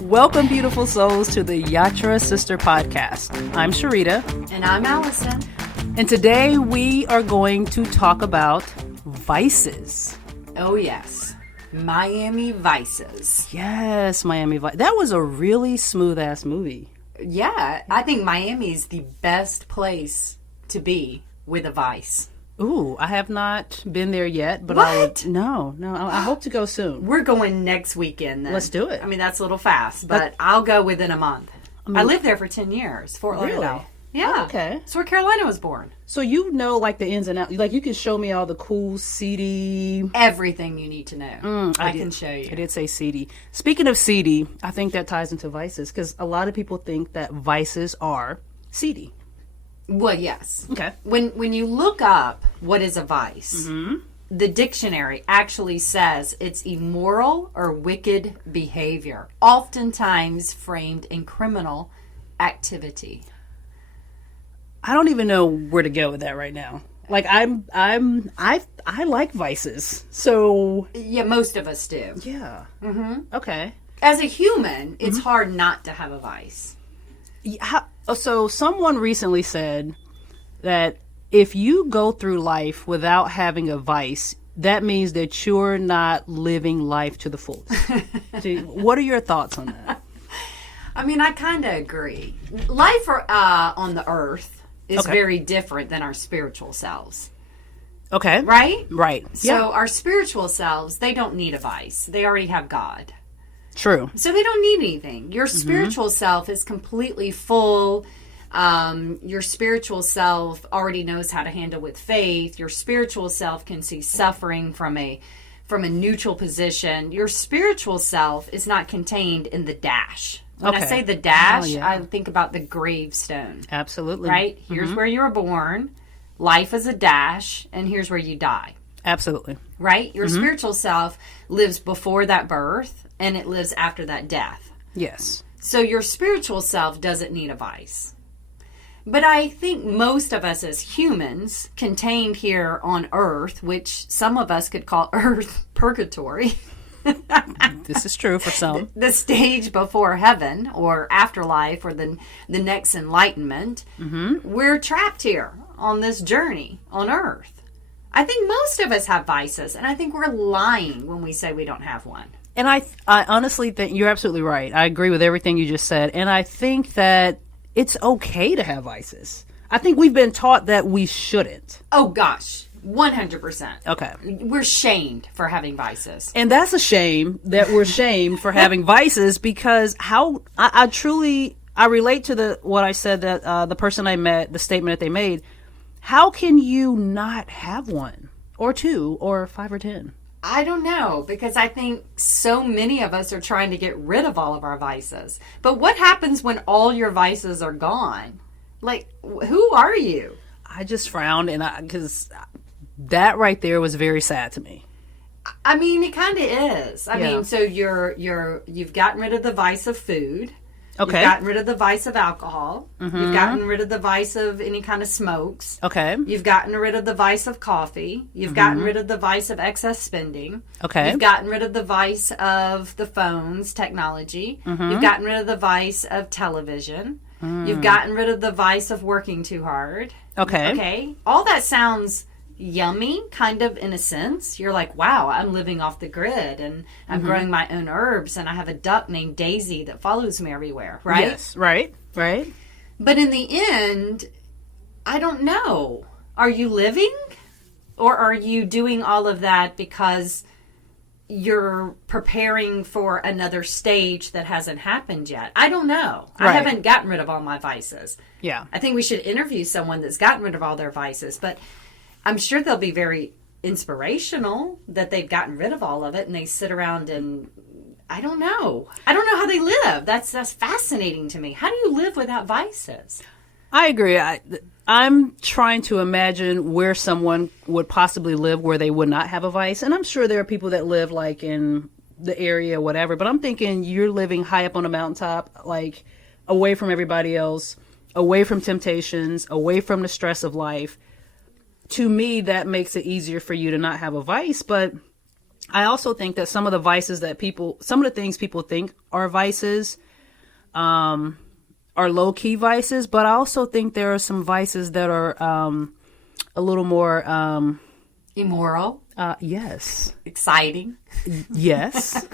Welcome, beautiful souls, to the Yatrasisters podcast. I'm Sharita. And I'm Allison. And today we are going to talk about vices. Oh, yes. Miami Vices. Yes, Miami Vice. That was a really smooth-ass movie. Yeah, I think Miami is the best place to be with a vice. Ooh, I have not been there yet, but What? No, I hope to go soon. We're going next weekend then. Let's do it. I mean, that's a little fast, but I'll go within a month. I lived there for 10 years, Fort Lauderdale. Really? Yeah. Oh, okay. It's where Carolina was born. So you know, like, the ins and outs. Like, you can show me all the cool, seedy... Everything you need to know. I can show you. I did say seedy. Speaking of seedy, I think that ties into vices, because a lot of people think that vices are seedy. Well, yes. Okay. When you look up what is a vice, the dictionary actually says it's immoral or wicked behavior, oftentimes framed in criminal activity. I don't even know where to go with that right now. Like, I like vices. So Yeah, most of us do. yeah. Okay. As a human, it's hard not to have a vice. So someone recently said that if you go through life without having a vice, that means that you're not living life to the fullest. What are your thoughts on that? I mean, I kind of agree. Life on the earth is very different than our spiritual selves. Okay. Right? Right. So our spiritual selves, they don't need a vice. They already have God. True. So they don't need anything. Your spiritual self is completely full. Your spiritual self already knows how to handle with faith. Your spiritual self can see suffering from a neutral position. Your spiritual self is not contained in the dash. When I say the dash, I think about the gravestone. Absolutely. Right? Here's where you were born. Life is a dash, and here's where you die. Absolutely. Right? Your spiritual self lives before that birth, and it lives after that death. Yes. So your spiritual self doesn't need a vice. But I think most of us as humans, contained here on Earth, which some of us could call Earth purgatory. This is true for some. The stage before heaven or afterlife or the next enlightenment. We're trapped here on this journey on Earth. I think most of us have vices, and I think we're lying when we say we don't have one. And I honestly think you're absolutely right. I agree with everything you just said. And I think that it's okay to have vices. I think we've been taught that we shouldn't. Oh, gosh. 100%. Okay. We're shamed for having vices. And that's a shame that we're shamed for having vices, because I truly relate to what I said, that the person I met, the statement that they made. How can you not have one or two or 5 or 10? I don't know, because I think so many of us are trying to get rid of all of our vices. But what happens when all your vices are gone? Like, who are you? I just frowned, because that right there was very sad to me. I mean, it kind of is. I mean, so you've gotten rid of the vice of food. Okay. You've gotten rid of the vice of alcohol. You've gotten rid of the vice of any kind of smokes. Okay. You've gotten rid of the vice of coffee. You've gotten rid of the vice of excess spending. Okay. You've gotten rid of the vice of the phones, technology. You've gotten rid of the vice of television. You've gotten rid of the vice of working too hard. Okay. Okay. All that sounds yummy, kind of, in a sense. You're like, wow, I'm living off the grid, and I'm growing my own herbs, and I have a duck named Daisy that follows me everywhere, right? Yes, right. But in the end, I don't know. Are you living? Or are you doing all of that because you're preparing for another stage that hasn't happened yet? I don't know. Right. I haven't gotten rid of all my vices. Yeah. I think we should interview someone that's gotten rid of all their vices, but I'm sure they'll be very inspirational that they've gotten rid of all of it, and they sit around and I don't know how they live. That's fascinating to me. How do you live without vices? I agree. I'm trying to imagine where someone would possibly live where they would not have a vice. And I'm sure there are people that live like in the area, whatever. But I'm thinking you're living high up on a mountaintop, like away from everybody else, away from temptations, away from the stress of life, to me, that makes it easier for you to not have a vice. But I also think that some of the vices that some of the things people think are vices, are low key vices. But I also think there are some vices that are a little more immoral. Yes. Exciting. Yes.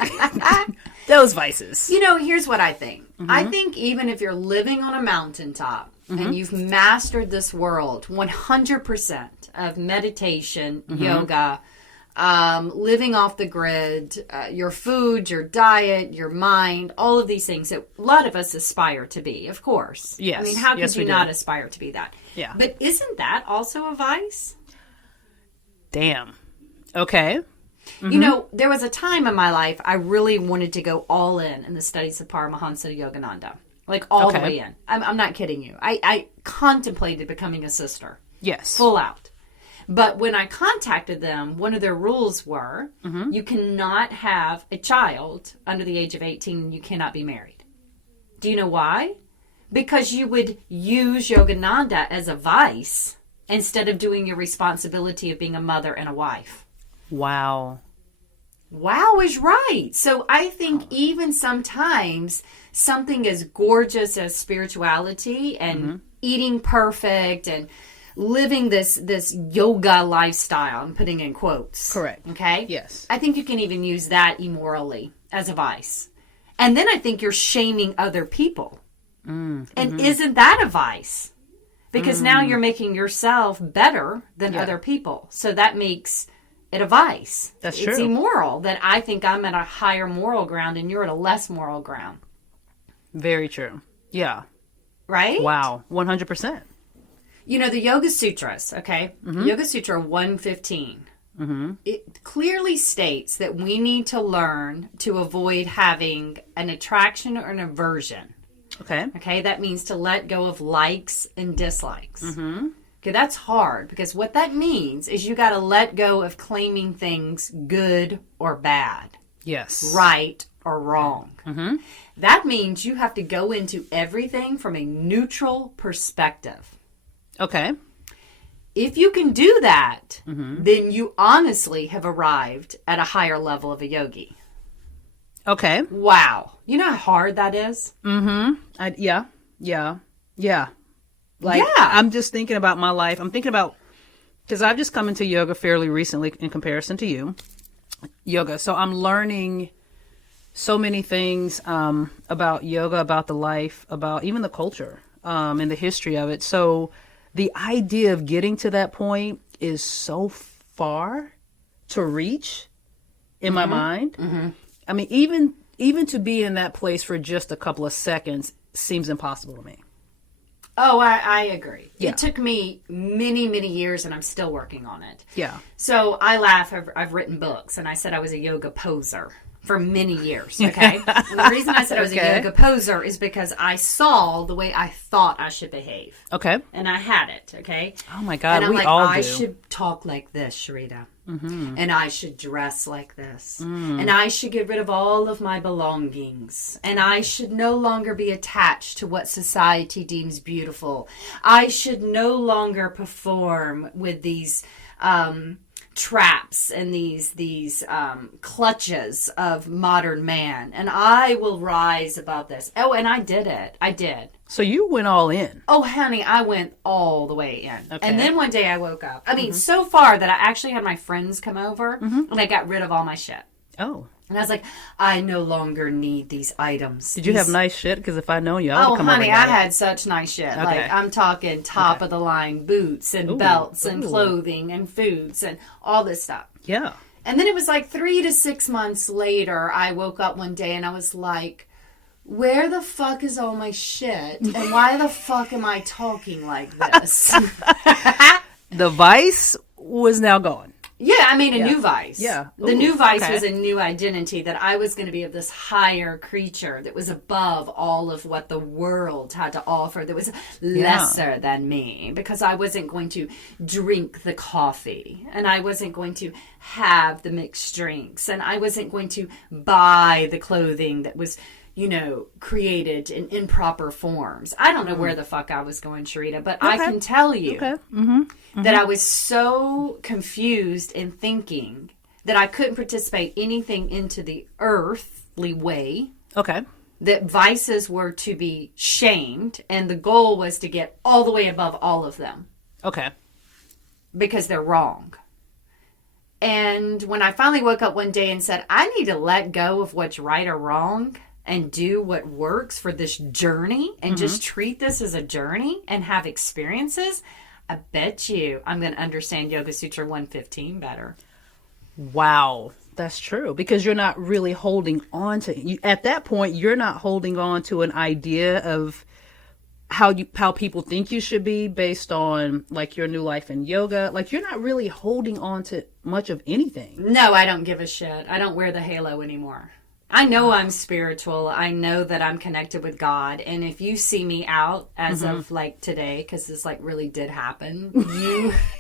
Those vices. You know, here's what I think. I think even if you're living on a mountaintop and you've mastered this world, 100% of meditation, yoga, living off the grid, your food, your diet, your mind, all of these things that a lot of us aspire to be, of course. Yes. I mean, how could Yes, you we not do. aspire to be that? Yeah. But isn't that also a vice? Damn. Okay. You know, there was a time in my life I really wanted to go all in the studies of Paramahansa Yogananda. Like all the Okay. way in. I'm not kidding you. I contemplated becoming a sister. Yes. Full out. But when I contacted them, one of their rules were you cannot have a child under the age of 18 and you cannot be married. Do you know why? Because you would use Yogananda as a vice instead of doing your responsibility of being a mother and a wife. Wow. Wow is right. So I think even sometimes something as gorgeous as spirituality and eating perfect and living this yoga lifestyle, I'm putting in quotes. Correct. Okay? Yes. I think you can even use that immorally as a vice. And then I think you're shaming other people. And isn't that a vice? Because now you're making yourself better than other people. So that makes it a vice. That's It's true. immoral that I think I'm at a higher moral ground and you're at a less moral ground. Very true. Yeah. Right? Wow. 100%. You know, the Yoga Sutras, okay? Yoga Sutra 115. It clearly states that we need to learn to avoid having an attraction or an aversion. Okay. Okay, that means to let go of likes and dislikes. Okay, that's hard because what that means is you got to let go of claiming things good or bad, Yes. right or wrong. That means you have to go into everything from a neutral perspective. Okay. If you can do that, then you honestly have arrived at a higher level of a yogi. Okay. Wow. You know how hard that is? Yeah. Like, Yeah. I'm just thinking about my life. I'm thinking about, because I've just come into yoga fairly recently in comparison to you. Yoga. So I'm learning so many things about yoga, about the life, about even the culture and the history of it. So the idea of getting to that point is so far to reach in my mind. I mean, even to be in that place for just a couple of seconds seems impossible to me. Oh, I agree. Yeah. It took me many, many years, and I'm still working on it. Yeah. So I laugh. I've written books, and I said I was a yoga poser for many years, okay? And the reason I said I was a Okay. yoga poser is because I saw the way I thought I should behave. Okay. And I had it, okay? Oh my God, and I'm we like, all I do. should talk like this, Sharita. And I should dress like this. And I should get rid of all of my belongings. And I should no longer be attached to what society deems beautiful. I should no longer perform with these traps and these clutches of modern man. And I will rise above this. Oh, and I did it. I did. So you went all in. Oh, honey, I went all the way in. Okay. And then one day I woke up. I mean, so far that I actually had my friends come over and I got rid of all my shit. Oh. And I was like, I no longer need these items. Did you have nice shit? Because if I know you, I would Oh, come honey, over and I get it. had such nice shit. Okay. Like, I'm talking top of the line boots and belts and Ooh. clothing and foods and all this stuff. Yeah. And then it was like 3 to 6 months later, I woke up one day and I was like, where the fuck is all my shit? And why the fuck am I talking like this? The vice was now gone. Yeah, I mean, a new vice. Yeah. The Ooh, new vice okay. was a new identity that I was going to be of this higher creature that was above all of what the world had to offer, that was lesser than me, because I wasn't going to drink the coffee, and I wasn't going to have the mixed drinks, and I wasn't going to buy the clothing that was, created in improper forms. I don't know where the fuck I was going, Sharita, but I can tell you that I was so confused in thinking that I couldn't participate anything into the earthly way. Okay. That vices were to be shamed, and the goal was to get all the way above all of them. Okay. Because they're wrong. And when I finally woke up one day and said, I need to let go of what's right or wrong and do what works for this journey and just treat this as a journey and have experiences, I bet you I'm going to understand Yoga Sutra 115 better. Wow. That's true, because you're not really holding on to at that point. You're not holding on to an idea of how people think you should be based on like your new life in yoga. Like you're not really holding on to much of anything. No, I don't give a shit. I don't wear the halo anymore. I know I'm spiritual. I know that I'm connected with God. And if you see me out as of like today, because this like really did happen,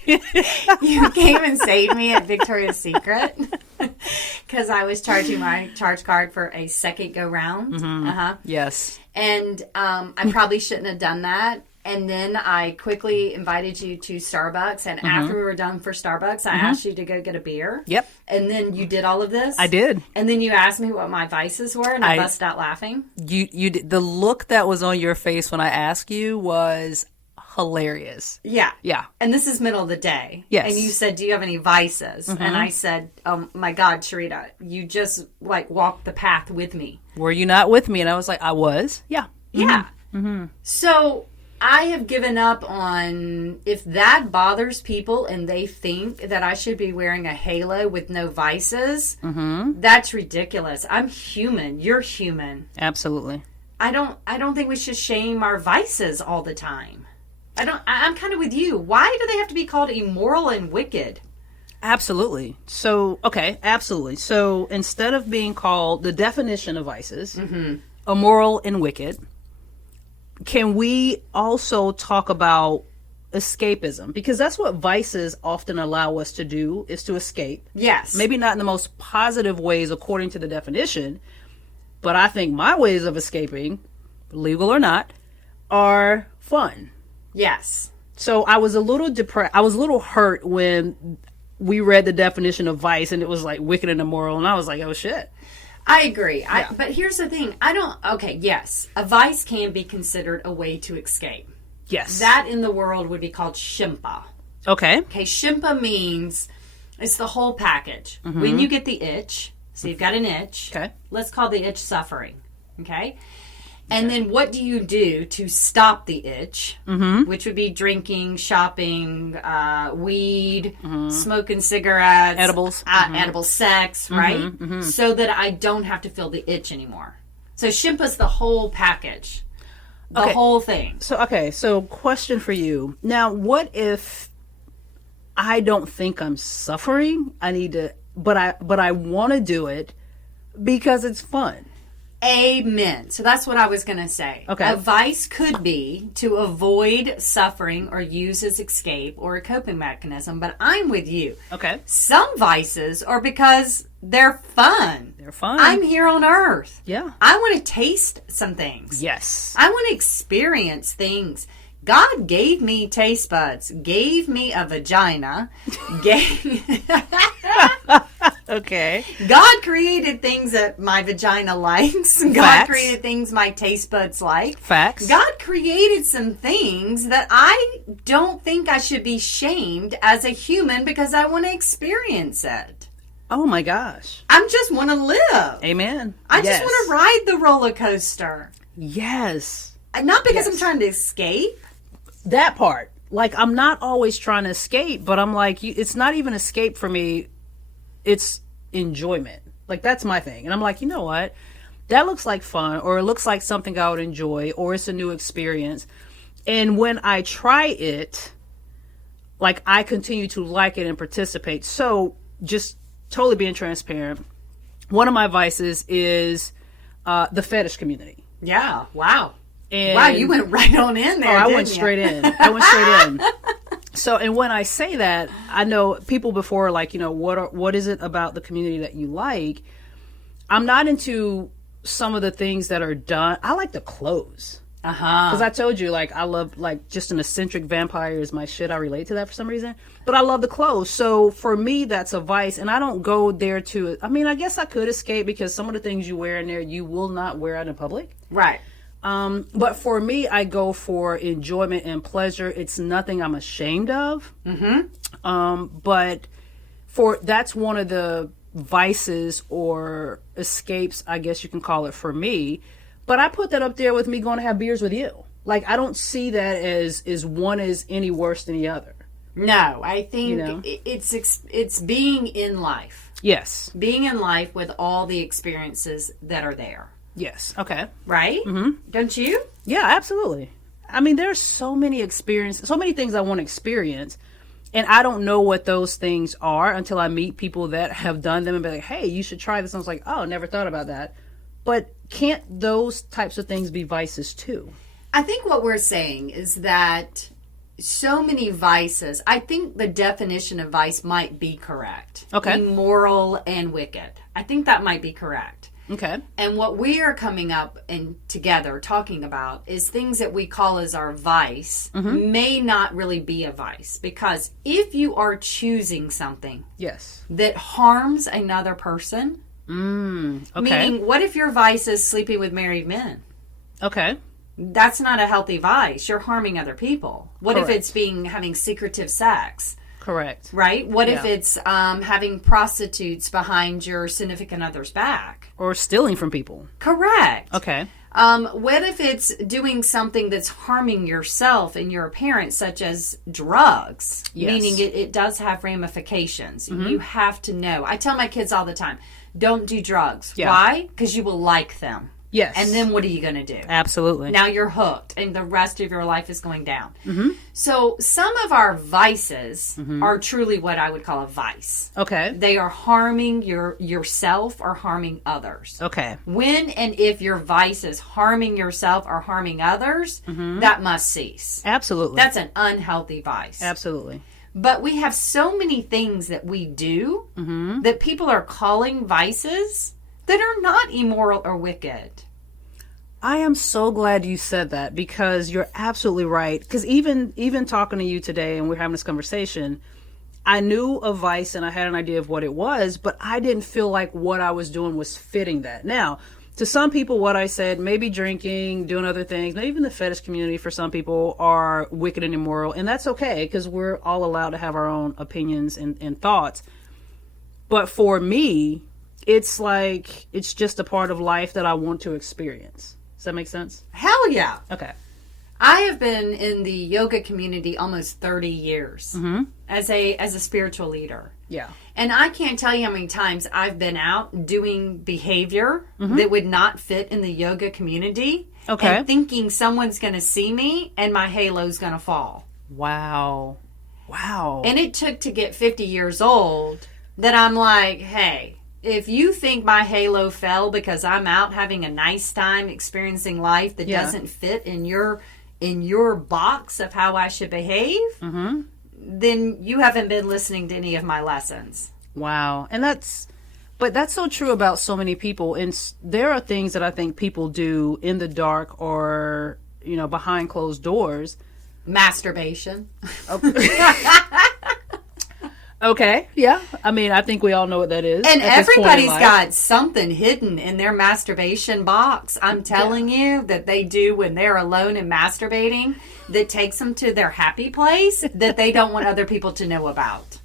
you came and saved me at Victoria's Secret because I was charging my charge card for a second go round. Yes. And I probably shouldn't have done that. And then I quickly invited you to Starbucks. And after we were done for Starbucks, I asked you to go get a beer. Yep. And then you did all of this. I did. And then you asked me what my vices were, and I busted out laughing. You did. The look that was on your face when I asked you was hilarious. Yeah. Yeah. And this is middle of the day. Yes. And you said, do you have any vices? And I said, oh my God, Sharita, you just like walked the path with me. Were you not with me? And I was like, I was. Yeah. Yeah. So I have given up on, if that bothers people and they think that I should be wearing a halo with no vices, that's ridiculous. I'm human. You're human. Absolutely. I don't think we should shame our vices all the time. I'm kind of with you. Why do they have to be called immoral and wicked? Absolutely. So, okay, absolutely. So instead of being called the definition of vices, immoral and wicked, can we also talk about escapism? Because that's what vices often allow us to do, is to escape. Yes. Maybe not in the most positive ways according to the definition, but I think my ways of escaping, legal or not, are fun. Yes. So I was a little depressed. I was a little hurt when we read the definition of vice and it was like wicked and immoral. And I was like, oh shit. I agree. Yeah. But here's the thing. Yes, a vice can be considered a way to escape. Yes. That in the world would be called shimpa. Okay. Okay, shimpa means it's the whole package. When you get the itch, so you've got an itch. Okay. Let's call the itch suffering. Okay. And then what do you do to stop the itch, which would be drinking, shopping, weed, smoking cigarettes, edibles, edible sex, right? So that I don't have to feel the itch anymore. So shimpa's the whole package, the whole thing. So question for you. Now, what if I don't think I'm suffering? I need to, but I want to do it because it's fun. Amen. So that's what I was going to say. Okay. A vice could be to avoid suffering or use as escape or a coping mechanism, but I'm with you. Okay. Some vices are because they're fun. They're fun. I'm here on earth. Yeah. I want to taste some things. Yes. I want to experience things. God gave me taste buds, gave me a vagina, Okay. God created things that my vagina likes. God Facts. created things my taste buds like. Facts. God created some things that I don't think I should be shamed as a human because I want to experience it. Oh my gosh. I just want to live. Amen. I just want to ride the roller coaster. Yes. Not because I'm trying to escape. That part. Like, I'm not always trying to escape, but I'm like, it's not even escape for me. It's enjoyment. Like, that's my thing. And I'm like, you know what? That looks like fun, or it looks like something I would enjoy, or it's a new experience. And when I try it, like, I continue to like it and participate. So just totally being transparent, one of my vices is the fetish community. Yeah. Wow. And wow, you went right on in there. I went straight in. So, and when I say that, I know people before, like, you know, what is it about the community that you like? I'm not into some of the things that are done. I like the clothes. Uh-huh. Because I told you, like, I love, like, just an eccentric vampire is my shit. I relate to that for some reason. But I love the clothes. So for me, that's a vice. And I don't go there to, I mean, I guess I could escape because some of the things you wear in there, you will not wear out in public. Right. But for me, I go for enjoyment and pleasure. It's nothing I'm ashamed of. But that's one of the vices or escapes, I guess you can call it, for me. But I put that up there with me going to have beers with you. Like, I don't see that as one is any worse than the other. No, I think it's being in life. Yes. Being in life with all the experiences that are there. Yes. Okay. Right? Mm-hmm. Don't you? Yeah, absolutely. I mean, there's so many experiences, so many things I want to experience. And I don't know what those things are until I meet people that have done them and be like, hey, you should try this. And I was like, oh, never thought about that. But can't those types of things be vices too? I think what we're saying is that so many vices, I think the definition of vice might be correct. Okay. Immoral and wicked. I think that might be correct. Okay. And what we are coming up and together talking about is things that we call as our vice may not really be a vice. Because if you are choosing something Yes. that harms another person, Okay. meaning what if your vice is sleeping with married men? Okay. That's not a healthy vice. You're harming other people. What Correct. if it's having secretive sex? Correct. Right? What if it's having prostitutes behind your significant other's back? Or stealing from people. Correct. Okay. What if it's doing something that's harming yourself and your appearance, such as drugs? Yes. Meaning it does have ramifications. You have to know. I tell my kids all the time, don't do drugs. Yeah. Why? Because you will like them. Yes. And then what are you going to do? Absolutely. Now you're hooked and the rest of your life is going down. So some of our vices are truly what I would call a vice. Okay. They are harming yourself or harming others. Okay. When and if your vice is harming yourself or harming others, that must cease. Absolutely. That's an unhealthy vice. Absolutely. But we have so many things that we do that people are calling vices that are not immoral or wicked. I am so glad you said that because you're absolutely right. Because even talking to you today and we're having this conversation, I knew a vice and I had an idea of what it was, but I didn't feel like what I was doing was fitting that. Now, to some people, what I said, maybe drinking, doing other things, maybe even the fetish community for some people are wicked and immoral. And that's okay because we're all allowed to have our own opinions and thoughts. But for me, it's like, it's just a part of life that I want to experience. Does that make sense? Hell yeah. Okay. I have been in the yoga community almost 30 years as a spiritual leader. Yeah. And I can't tell you how many times I've been out doing behavior that would not fit in the yoga community. Okay. And thinking someone's going to see me and my halo's going to fall. Wow. And it took to get 50 years old that I'm like, hey, if you think my halo fell because I'm out having a nice time experiencing life that doesn't fit in your box of how I should behave, then you haven't been listening to any of my lessons. Wow. And that's so true about so many people. And there are things that I think people do in the dark or, behind closed doors. Masturbation. Okay. Yeah. I mean, I think we all know what that is. And everybody's got something hidden in their masturbation box. I'm telling you that they do when they're alone and masturbating that takes them to their happy place that they don't want other people to know about.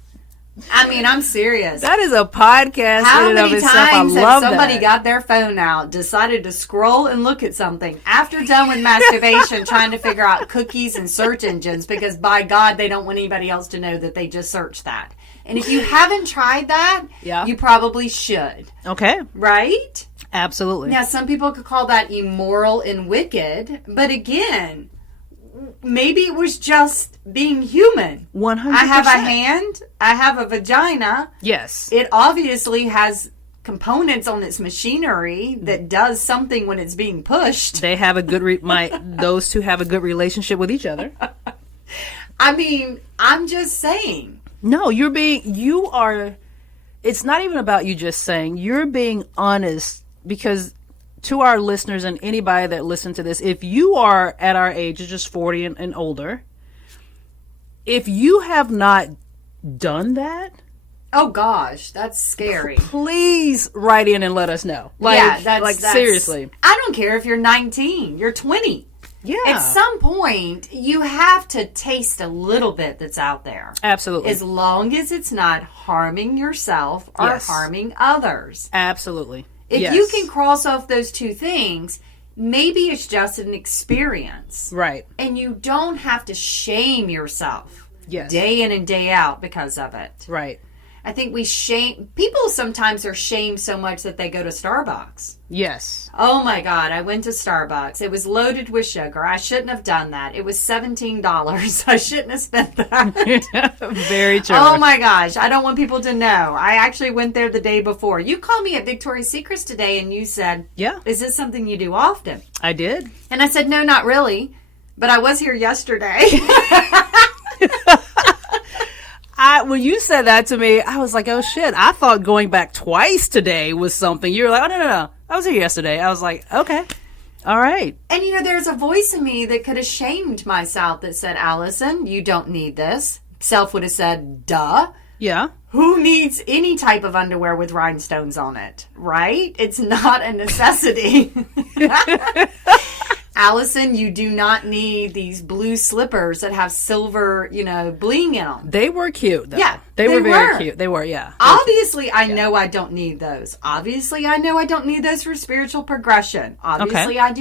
I mean, I'm serious. That is a podcast. How in and many of itself. times I have love somebody that. got their phone out, decided to scroll and look at something after done with masturbation, trying to figure out cookies and search engines because, by God, they don't want anybody else to know that they just searched that. And if you haven't tried that, you probably should. Okay. Right? Absolutely. Now, some people could call that immoral and wicked, but again, maybe it was just being human. 100%. I have a hand. I have a vagina. Yes. It obviously has components on its machinery that does something when it's being pushed. They have a good those two have a good relationship with each other. I mean, I'm just saying. No, it's not even about you just saying. You're being honest because to our listeners and anybody that listen to this, if you are at our age, just 40 and older, if you have not done that, oh gosh, that's scary. please write in and let us know. That's seriously. I don't care if you're 19, you're 20. Yeah. At some point, you have to taste a little bit that's out there. Absolutely. As long as it's not harming yourself or Yes. harming others. Absolutely. If Yes. you can cross off those two things, maybe it's just an experience. Right. And you don't have to shame yourself Yes. day in and day out because of it. Right. I think people sometimes are shamed so much that they go to Starbucks. Yes. Oh my God, I went to Starbucks. It was loaded with sugar. I shouldn't have done that. It was $17. I shouldn't have spent that. Very true. Oh my gosh, I don't want people to know. I actually went there the day before. You called me at Victoria's Secrets today and you said, Yeah. is this something you do often? I did. And I said, no, not really. But I was here yesterday. When you said that to me, I was like, oh shit, I thought going back twice today was something. You were like, oh, no. I was here yesterday. I was like, okay. All right. And there's a voice in me that could have shamed myself that said, Allison, you don't need this. Self would have said, duh. Yeah. Who needs any type of underwear with rhinestones on it, right? It's not a necessity. Allison, you do not need these blue slippers that have silver, bling in them. They were cute, though. Yeah, They were very cute. They were, yeah. Obviously, I know I don't need those. Obviously, I know I don't need those for spiritual progression. Obviously, I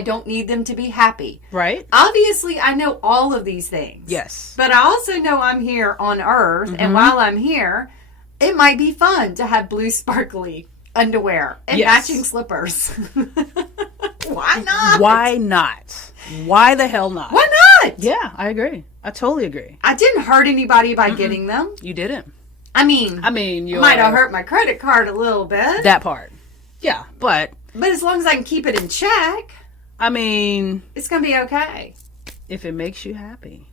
don't need them to be happy. Right. Obviously, I know all of these things. Yes. But I also know I'm here on Earth, and while I'm here, it might be fun to have blue sparkly underwear and matching slippers. Why not? Why not? Why the hell not? Why not? Yeah, I agree. I totally agree. I didn't hurt anybody by getting them. You didn't. I mean, you might have hurt my credit card a little bit. That part. Yeah, but as long as I can keep it in check, I mean, it's going to be okay. If it makes you happy.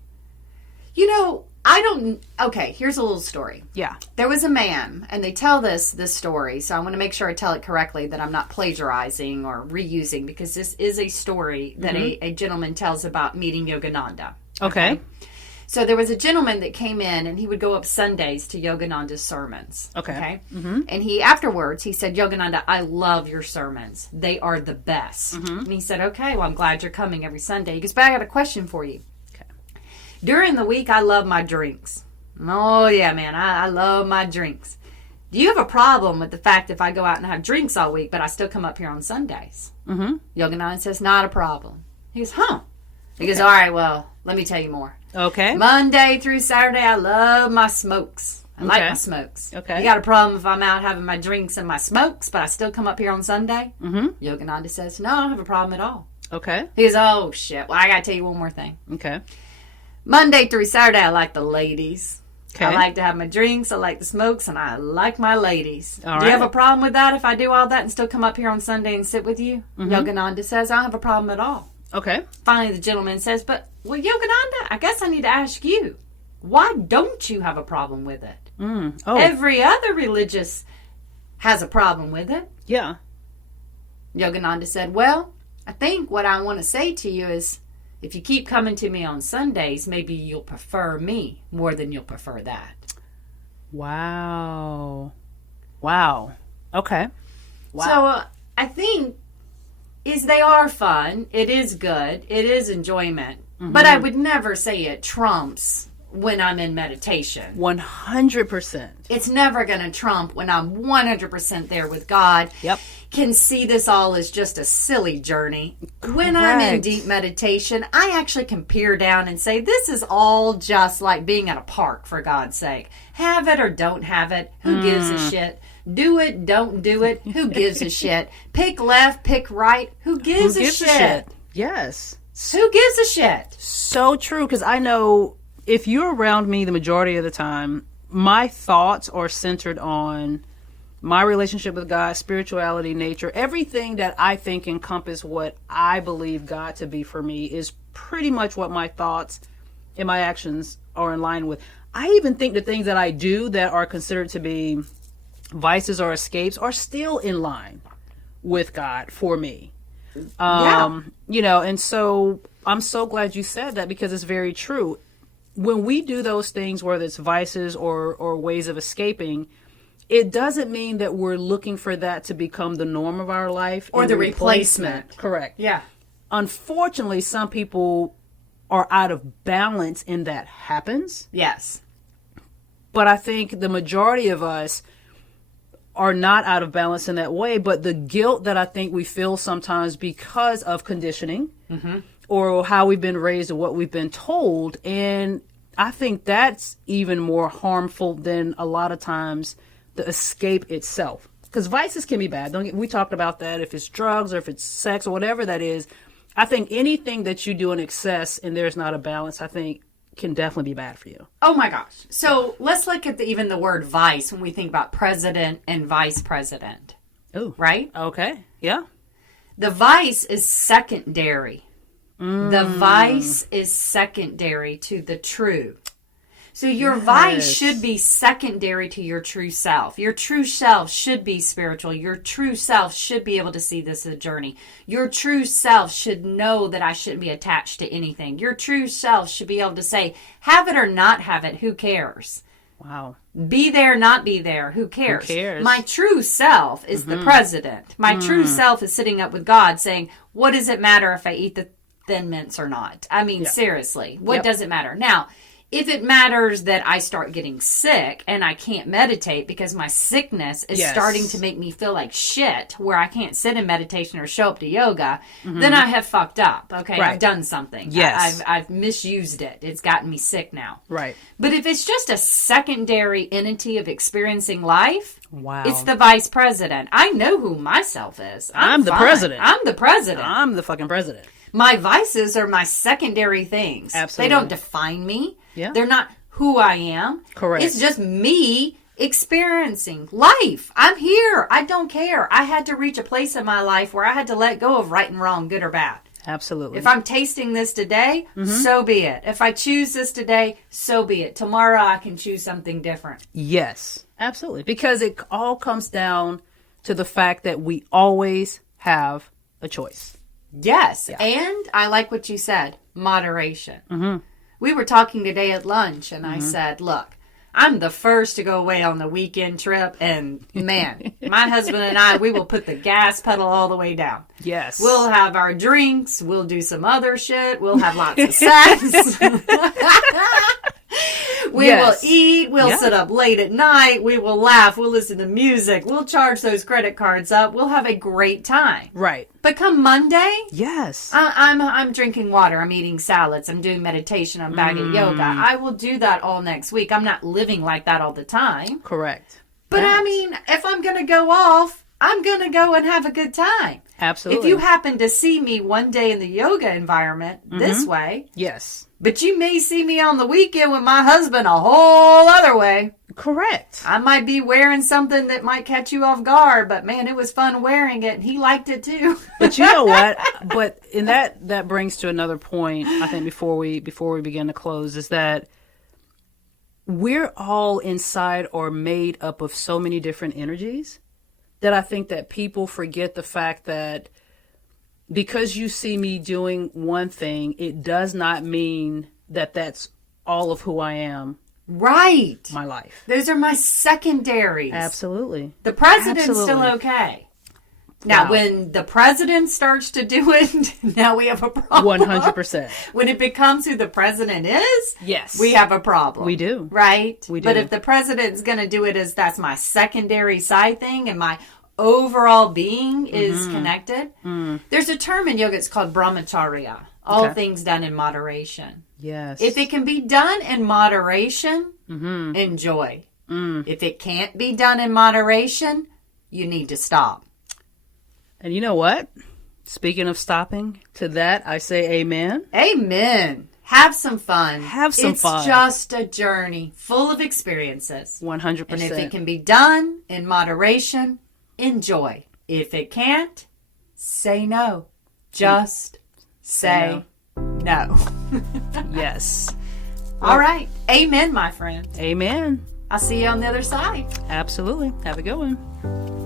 Okay, here's a little story. Yeah. There was a man, and they tell this story, so I want to make sure I tell it correctly, that I'm not plagiarizing or reusing, because this is a story that a gentleman tells about meeting Yogananda. Okay. So there was a gentleman that came in, and he would go up Sundays to Yogananda's sermons. Okay. And afterwards, he said, Yogananda, I love your sermons. They are the best. And he said, okay, well, I'm glad you're coming every Sunday. He goes, but I got a question for you. During the week, I love my drinks. Oh, yeah, man, I love my drinks. Do you have a problem with the fact if I go out and have drinks all week, but I still come up here on Sundays? Yogananda says, not a problem. He goes, huh? He goes, all right, well, let me tell you more. Okay. Monday through Saturday, I love my smokes. I like my smokes. Okay. You got a problem if I'm out having my drinks and my smokes, but I still come up here on Sunday? Yogananda says, no, I don't have a problem at all. Okay. He goes, oh, shit. Well, I got to tell you one more thing. Okay. Monday through Saturday, I like the ladies. Okay. I like to have my drinks, I like the smokes, and I like my ladies. All do you right. have a problem with that if I do all that and still come up here on Sunday and sit with you? Yogananda says, I don't have a problem at all. Okay. Finally, the gentleman says, well, Yogananda, I guess I need to ask you, why don't you have a problem with it? Oh. Every other religious has a problem with it. Yeah. Yogananda said, well, I think what I want to say to you is, if you keep coming to me on Sundays, maybe you'll prefer me more than you'll prefer that. Wow. Okay. Wow. So I think they are fun. It is good. It is enjoyment. But I would never say it trumps when I'm in meditation. 100%. It's never going to trump when I'm 100% there with God. Yep. Can see this all as just a silly journey. When I'm in Correct. deep meditation, I actually can peer down and say, this is all just like being at a park, for God's sake. Have it or don't have it. Who gives a shit? Do it, don't do it. Who gives a shit? Pick left, pick right. Who gives a shit? Yes. Who gives a shit? So true, because I know if you're around me the majority of the time, my thoughts are centered on my relationship with God, spirituality, nature. Everything that I think encompass what I believe God to be for me is pretty much what my thoughts and my actions are in line with. I even think the things that I do that are considered to be vices or escapes are still in line with God for me. Yeah. You know, and so I'm so glad you said that, because it's very true. When we do those things, whether it's vices or ways of escaping, it doesn't mean that we're looking for that to become the norm of our life. Or and the replacement. Correct. Yeah. Unfortunately, some people are out of balance and that happens. Yes. But I think the majority of us are not out of balance in that way. But the guilt that I think we feel sometimes because of conditioning or how we've been raised or what we've been told. And I think that's even more harmful than a lot of times the escape itself. Because vices can be bad. We talked about that. If it's drugs or if it's sex or whatever that is, I think anything that you do in excess and there's not a balance, I think can definitely be bad for you. Oh my gosh. So let's look at even the word vice when we think about president and vice president. Oh, right? Okay. Yeah. The vice is secondary. The vice is secondary to the true. So your vice should be secondary to your true self. Your true self should be spiritual. Your true self should be able to see this as a journey. Your true self should know that I shouldn't be attached to anything. Your true self should be able to say, have it or not have it, who cares? Wow. Be there, not be there, who cares? Who cares? My true self is the president. My true self is sitting up with God saying, what does it matter if I eat the Thin Mints or not? I mean, seriously, what does it matter? Now, if it matters that I start getting sick and I can't meditate because my sickness is starting to make me feel like shit, where I can't sit in meditation or show up to yoga, then I have fucked up. Okay, I've done something. Yes. I've misused it. It's gotten me sick now. Right. But if it's just a secondary entity of experiencing life, Wow. it's the vice president. I know who myself is. I'm the fine. president. I'm the president. I'm the fucking president. My vices are my secondary things. Absolutely. They don't define me. Yeah. They're not who I am. Correct. It's just me experiencing life. I'm here. I don't care. I had to reach a place in my life where I had to let go of right and wrong, good or bad. Absolutely. If I'm tasting this today, so be it. If I choose this today, so be it. Tomorrow I can choose something different. Yes, absolutely. Because it all comes down to the fact that we always have a choice. Yes. Yeah. And I like what you said, moderation. We were talking today at lunch, and I said, look, I'm the first to go away on the weekend trip, and man, my husband and I, we will put the gas pedal all the way down. Yes. We'll have our drinks. We'll do some other shit. We'll have lots of sex. We will eat. We'll sit up late at night. We will laugh. We'll listen to music. We'll charge those credit cards up. We'll have a great time. Right. But come Monday, yes, I'm drinking water. I'm eating salads. I'm doing meditation. I'm bagging yoga. I will do that all next week. I'm not living like that all the time. Correct. But I mean, if I'm going to go off, I'm going to go and have a good time. Absolutely. If you happen to see me one day in the yoga environment this way, yes, but you may see me on the weekend with my husband a whole other way. Correct. I might be wearing something that might catch you off guard, but man, it was fun wearing it, and he liked it too. But you know what? But in that brings to another point, I think before we begin to close, is that we're all inside or made up of so many different energies that I think that people forget the fact that because you see me doing one thing, it does not mean that that's all of who I am. Right. My life. Those are my secondaries. Absolutely. The president's still okay. Now, when the president starts to do it, now we have a problem. 100%. When it becomes who the president is, yes, we have a problem. We do. Right? We do. But if the president's going to do it as that's my secondary side thing and my overall being is connected, there's a term in yoga, it's called brahmacharya. All things done in moderation. Yes. If it can be done in moderation, enjoy. If it can't be done in moderation, you need to stop. And you know what? Speaking of stopping, to that I say amen. Amen. Have some fun. Have some fun. It's just a journey full of experiences. 100%. And if it can be done in moderation, enjoy. If it can't, say no. Just say no. Yes. All right. Amen, my friend. Amen. I'll see you on the other side. Absolutely. Have a good one.